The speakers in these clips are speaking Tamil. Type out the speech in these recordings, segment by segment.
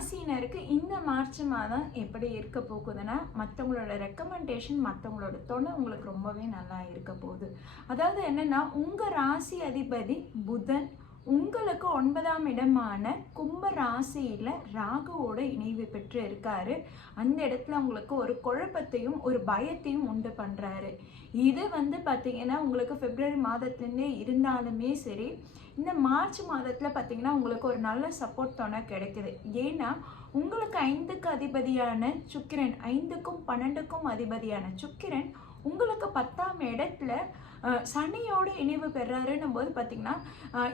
ராசினருக்கு இந்த மார்ச் மாதம் எப்படி இருக்க போகுதுன்னா மற்றவங்களோட ரெக்கமெண்டேஷன் மற்றவங்களோட துணை உங்களுக்கு ரொம்பவே நல்லா இருக்க போகுது. அதாவது என்னன்னா உங்கள் ராசி அதிபதி புதன் உங்களுக்கு ஒன்பதாம் இடமான கும்ப ராசியில் ராகுவோட இணைவு பெற்று இருக்காரு அந்த இடத்துல உங்களுக்கு ஒரு குழப்பத்தையும் ஒரு பயத்தையும் உண்டு பண்ணுறாரு இது வந்து பார்த்தீங்கன்னா உங்களுக்கு பிப்ரவரி மாதத்துலேருந்தே இருந்தாலுமே சரி இந்த மார்ச் மாதத்தில் பார்த்தீங்கன்னா உங்களுக்கு ஒரு நல்ல சப்போர்ட் துணை கிடைக்குது. ஏன்னா உங்களுக்கு ஐந்துக்கு அதிபதியான சுக்கிரன் ஐந்துக்கும் பன்னெண்டுக்கும் அதிபதியான சுக்கிரன் உங்களுக்கு பத்தாம் இடத்துல சனியோட இணைவு பெறாருன்னும் போது பார்த்தீங்கன்னா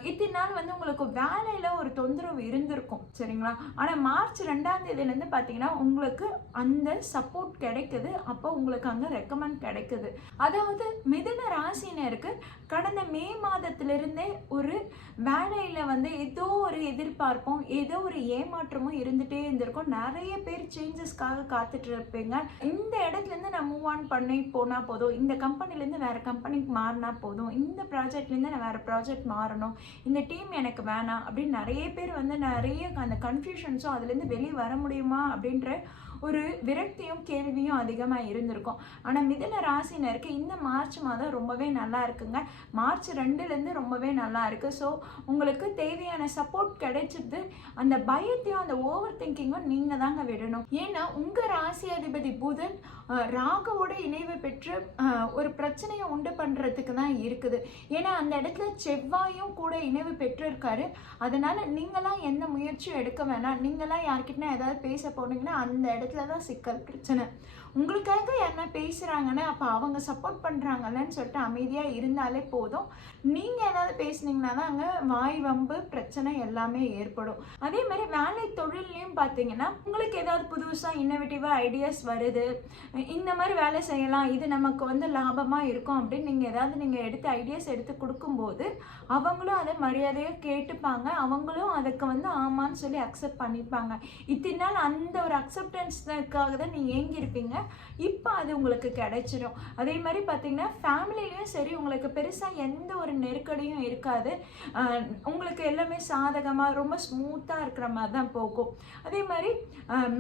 இத்தனை நாள் வந்து உங்களுக்கு வேலையில் ஒரு தொந்தரவு இருந்திருக்கும் சரிங்களா? ஆனால் மார்ச் ரெண்டாம் தேதியிலேருந்து பார்த்தீங்கன்னா உங்களுக்கு அந்த சப்போர்ட் கிடைக்குது. அப்போ உங்களுக்கு அங்கே ரெக்கமெண்ட் கிடைக்குது. அதாவது மிதுன ராசினருக்கு கடந்த மே மாதத்திலிருந்தே ஒரு வேலையில் வந்து ஏதோ ஒரு எதிர்பார்ப்பும் ஏதோ ஒரு ஏமாற்றமும் இருந்துகிட்டே இருந்திருக்கும். நிறைய பேர் சேஞ்சஸ்க்காக காத்துட்டு இருப்பீங்க. இந்த இடத்துலேருந்து நான் மூவ் ஆன் பண்ணி போனால் போதும். இந்த கம்பெனிலேருந்து வேறு கம்பெனிக்கு மாறினா போதும். இந்த ப்ராஜெக்ட்லேருந்து நான் வேறு ப்ராஜெக்ட் மாறணும். இந்த டீம் எனக்கு வேணாம் அப்படின்னு நிறைய பேர் வந்து நிறைய அந்த கன்ஃபியூஷன்ஸும் அதுலேருந்து வெளியே வர முடியுமா அப்படின்ற ஒரு விரக்தியும் கேள்வியும் அதிகமாக இருந்திருக்கும். ஆனால் மிதன ராசினருக்கு இந்த மார்ச் மாதம் ரொம்பவே நல்லா இருக்குங்க. மார்ச் ரெண்டுலேருந்து ரொம்பவே நல்லா இருக்குது ஸோ உங்களுக்கு தேவையான சப்போர்ட் கிடைச்சிது அந்த பயத்தையும் அந்த ஓவர் திங்கிங்கும் நீங்கள் தாங்க விடணும். ஏன்னா உங்கள் ராசி அதிபதி புதன் ராகுவோட இணைவு பெற்று ஒரு பிரச்சனையை உண்டு பண்ணுற பண்ணுறதுக்கு தான் இருக்குது. ஏன்னா அந்த இடத்துல செவ்வாயும் கூட இணைவு பெற்றிருக்காரு. அதனால் நீங்களாம் எந்த முயற்சியும் எடுக்க வேணாம். நீங்களாம் யார்கிட்டனா ஏதாவது பேச போனீங்கன்னா அந்த இடத்துல தான் சிக்கல் பிரச்சனை. உங்களுக்காக யாருன்னா பேசுகிறாங்கன்னா அப்போ அவங்க சப்போர்ட் பண்ணுறாங்கல்லன்னு சொல்லிட்டு அமைதியாக இருந்தாலே போதும். நீங்கள் ஏதாவது பேசுனீங்கன்னா தான் அங்கே வாய் வம்பு பிரச்சனை எல்லாமே ஏற்படும். அதே மாதிரி வேலை தொழில்லையும் பார்த்தீங்கன்னா உங்களுக்கு ஏதாவது புதுசாக இன்னோவேட்டிவாக ஐடியாஸ் வருது. இந்த மாதிரி வேலை செய்யலாம். இது நமக்கு வந்து லாபமாக இருக்கும் அப்படின்னு நீங்கள் ஏதாவது நீங்கள் எடுத்து ஐடியாஸ் எடுத்து கொடுக்கும்போது அவங்களும் அதை மரியாதையாக கேட்டுப்பாங்க. அவங்களும் அதுக்கு வந்து ஆமான்னு சொல்லி அக்செப்ட் பண்ணிப்பாங்க. இத்தனை நாள் அந்த ஒரு அக்செப்டன்ஸ்க்காக தான் நீங்கள் ஏங்கியிருப்பீங்க. இப்போ அது உங்களுக்கு கிடைச்சிரும். அதே மாதிரி பார்த்தீங்கன்னா ஃபேமிலிலையும் சரி உங்களுக்கு பெருசாக எந்த ஒரு நெருக்கடியும் இருக்காது. உங்களுக்கு எல்லாமே சாதகமாக ரொம்ப ஸ்மூத்தாக இருக்கிற மாதிரி தான் போகும். அதே மாதிரி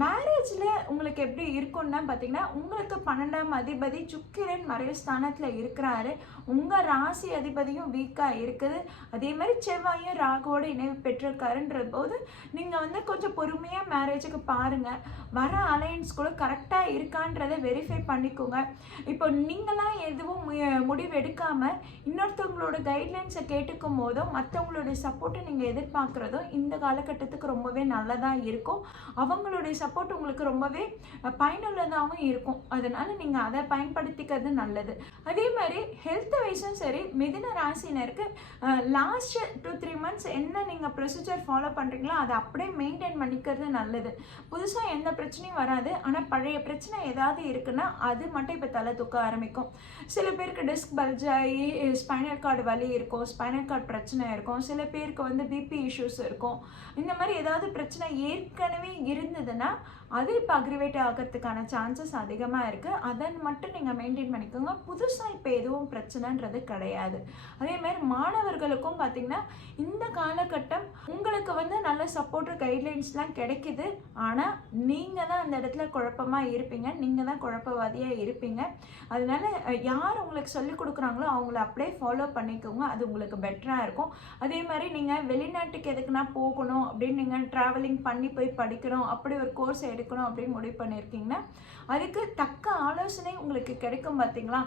மேரேஜில் உங்களுக்கு எப்படி இருக்கும்னா பார்த்தீங்கன்னா உங்களுக்கு பன்னெண்டாம் அதிபதி சுக்கிரன் மறைவு ஸ்தானத்தில் இருக்கிறாரு. உங்கள் ராசி அதிபதியும் வீக்காக இருக்குது. அதே மாதிரி செவ்வாயும் ராகுவோட இணைவு பெற்றிருக்காருன்ற போது நீங்கள் வந்து கொஞ்சம் பொறுமையாக மேரேஜுக்கு பாருங்கள் வர அலையன்ஸ் கூட கரெக்டாக இருக்கான்னு அப்படின்றத வெரிஃபை பண்ணிக்கோங்க. இப்போ நீங்களாம் எதுவும் மு- முடிவு எடுக்காமல் இன்னொருத்தவங்களோட கைட்லைன்ஸை கேட்டுக்கும் போதும் மற்றவங்களுடைய சப்போர்ட்டை நீங்கள் எதிர்பார்க்குறதும் இந்த காலகட்டத்துக்கு ரொம்பவே நல்லதாக இருக்கும். அவங்களுடைய சப்போர்ட் உங்களுக்கு ரொம்பவே பயனுள்ளதாகவும் இருக்கும். அதனால நீங்கள் அதை பயன்படுத்திக்கிறது நல்லது. அதே மாதிரி ஹெல்த் வைஸும் சரி மிதின ராசினருக்கு லாஸ்ட் டூ த்ரீ மந்த்ஸ் என்ன நீங்கள் ப்ரொசீஜர் ஃபாலோ பண்ணுறீங்களோ அதை அப்படியே மெயின்டைன் பண்ணிக்கிறது நல்லது. புதுசாக எந்த பிரச்சனையும் வராது. ஆனால் பழைய பிரச்சனை ஏதாவது இருக்குன்னா அது மட்டும் இப்போ தலை தூக்க ஆரம்பிக்கும். சில பேருக்கு டிஸ்க் பல்ஜ் ஆகி ஸ்பைனல் கார்டு வலி இருக்கும் ஸ்பைனல் கார்டு பிரச்சனை இருக்கும் சில பேருக்கு வந்து பிபி இஷ்யூஸ் இருக்கும். இந்த மாதிரி ஏதாவது பிரச்சனை ஏற்கனவே இருந்ததுன்னா அது இப்போ அக்ரிவேட் ஆகிறதுக்கான சான்சஸ் அதிகமாக இருக்குது அதை மட்டும் நீங்கள் மெயின்டைன் பண்ணிக்கோங்க. புதுசாக இப்போ எதுவும் பிரச்சனைன்றது கிடையாது. அதே மாதிரி மாணவர்களுக்கும் பார்த்திங்கன்னா இந்த காலகட்டம் உங்களுக்கு வந்து நல்ல சப்போர்ட்டு கைட்லைன்ஸ்லாம் கிடைக்குது. ஆனால் நீங்கள் தான் அந்த இடத்துல குழப்பமாக இருப்பீங்க. நீங்கள் தான் குழப்பவாதியாக இருப்பீங்க. அதனால யார் உங்களுக்கு சொல்லிக் கொடுக்குறாங்களோ அவங்கள அப்படியே ஃபாலோ பண்ணிக்கோங்க. அது உங்களுக்கு பெட்டராக இருக்கும். அதே மாதிரி நீங்கள் வெளிநாட்டுக்கு எதுக்குன்னா போகணும் அப்படின்னு நீங்கள் ட்ராவலிங் பண்ணி போய் படிக்கணும். அப்படி ஒரு கோர்ஸ் எடுக்கணும் அப்படின்னு முடிவு பண்ணியிருக்கீங்கன்னா அதுக்கு தக்க ஆலோசனை உங்களுக்கு கிடைக்கும் பார்த்தீங்களா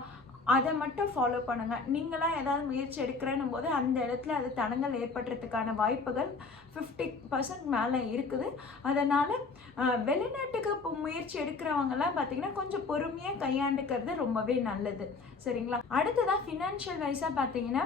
அதை மட்டும் ஃபாலோ பண்ணுங்க. நீங்களாம் ஏதாவது முயற்சி எடுக்கிறேன்னும் போது அந்த இடத்துல அது தடங்கள் ஏற்படுறதுக்கான வாய்ப்புகள் ஃபிஃப்டி பர்சன்ட் மேலே இருக்குது. அதனால் வெளிநாட்டுக்கு இப்போ முயற்சி எடுக்கிறவங்கலாம் பார்த்தீங்கன்னா கொஞ்சம் பொறுமையாக கையாண்டுக்கிறது ரொம்பவே நல்லது. சரிங்களா? அடுத்ததாக ஃபினான்ஷியல் வைஸாக பார்த்தீங்கன்னா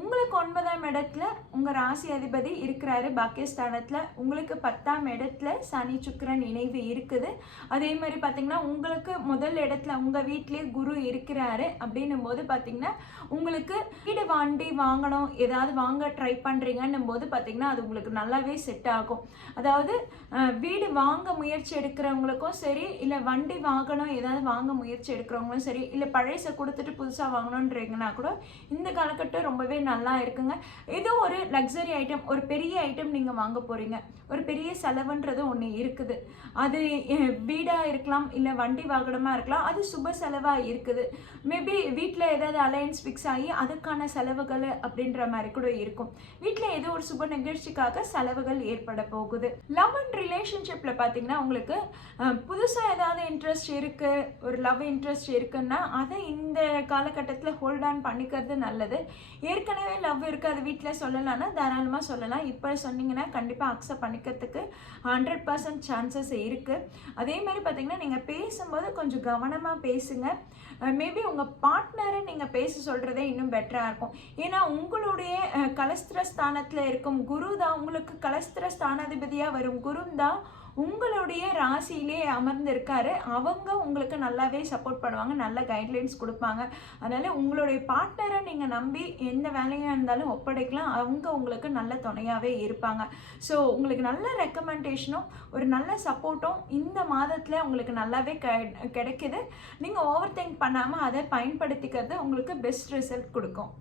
உங்களுக்கு ஒன்பதாம் இடத்துல உங்கள் ராசி அதிபதி இருக்கிறாரு. பாக்கியஸ்தானத்தில் உங்களுக்கு பத்தாம் இடத்துல சனி சுக்கரன் இணைவு இருக்குது. அதே மாதிரி பார்த்தீங்கன்னா உங்களுக்கு முதல் இடத்துல உங்கள் வீட்லேயே குரு இருக்கிறாரு அப்படி அப்படின்னும் போது பார்த்தீங்கன்னா உங்களுக்கு வீடு வண்டி வாங்கணும் ஏதாவது வாங்க ட்ரை பண்ணுறீங்கன்னும் போது பார்த்தீங்கன்னா அது உங்களுக்கு நல்லாவே செட் ஆகும். அதாவது வீடு வாங்க முயற்சி எடுக்கிறவங்களுக்கும் சரி இல்லை வண்டி வாங்கணும் ஏதாவது வாங்க முயற்சி எடுக்கிறவங்களும் சரி இல்லை பழையசை கொடுத்துட்டு புதுசாக வாங்கணுன்றீங்கன்னா கூட இந்த காலகட்டம் ரொம்பவே நல்லா இருக்குங்க. ஏதோ ஒரு லக்ஸரி ஐட்டம் ஒரு பெரிய ஐட்டம் நீங்கள் வாங்க போகிறீங்க ஒரு பெரிய செலவுன்றது ஒன்று இருக்குது. அது வீடாக இருக்கலாம் இல்லை வண்டி வாகனமாக இருக்கலாம் அது சுப செலவாக இருக்குது. மேபி வீட்டில் ஏதாவது அலையன்ஸ் ஃபிக்ஸ் ஆகி அதுக்கான செலவுகள் அப்படின்ற மாதிரி கூட இருக்கும். வீட்டில் ஏதோ ஒரு சுப நிகழ்ச்சிக்காக செலவுகள் ஏற்பட போகுது. லவ் அண்ட் ரிலேஷன்ஷிப்பில் பார்த்தீங்கன்னா உங்களுக்கு புதுசாக ஏதாவது இன்ட்ரெஸ்ட் இருக்குது ஒரு லவ் இன்ட்ரெஸ்ட் இருக்குன்னா அதை இந்த காலகட்டத்தில் ஹோல்ட் ஆன் பண்ணிக்கிறது நல்லது. ஏற்கனவே லவ் இருக்குது அது வீட்டில் சொல்லலாம்னா தாராளமாக சொல்லலாம். இப்போ சொன்னீங்கன்னா கண்டிப்பாக அக்செப்ட் பண்ணிக்கிறதுக்கு ஹண்ட்ரட் பர்சன்ட் சான்சஸ் இருக்குது அதே மாதிரி பார்த்தீங்கன்னா நீங்கள் பேசும்போது கொஞ்சம் கவனமாக பேசுங்க. மேபி உங்கள் பார்ட்னரை நீங்கள் பேச சொல்கிறதே இன்னும் பெட்டராக இருக்கும். ஏன்னா உங்களுடைய கலஸ்திர ஸ்தானத்தில் இருக்கும் குரு தான் உங்களுக்கு கலஸ்திர ஸ்தானாதிபதியாக வரும். குரு தான் உங்களுடைய ராசியிலே அமர்ந்திருக்காரு. அவங்க உங்களுக்கு நல்லாவே சப்போர்ட் பண்ணுவாங்க நல்ல கைட்லைன்ஸ் கொடுப்பாங்க. அதனால் உங்களுடைய பார்ட்னரை நீங்கள் நம்பி எந்த வேலையாக இருந்தாலும் ஒப்படைக்கலாம். அவங்க உங்களுக்கு நல்ல துணையாகவே இருப்பாங்க. ஸோ உங்களுக்கு நல்ல ரெக்கமெண்டேஷனும் ஒரு நல்ல சப்போர்ட்டும் இந்த மாதத்தில் உங்களுக்கு நல்லாவே கிடைக்குது. நீங்கள் ஓவர் திங்க் பண்ணாமல் அதை பயன்படுத்திக்கிறது உங்களுக்கு பெஸ்ட் ரிசல்ட் கொடுக்கும்.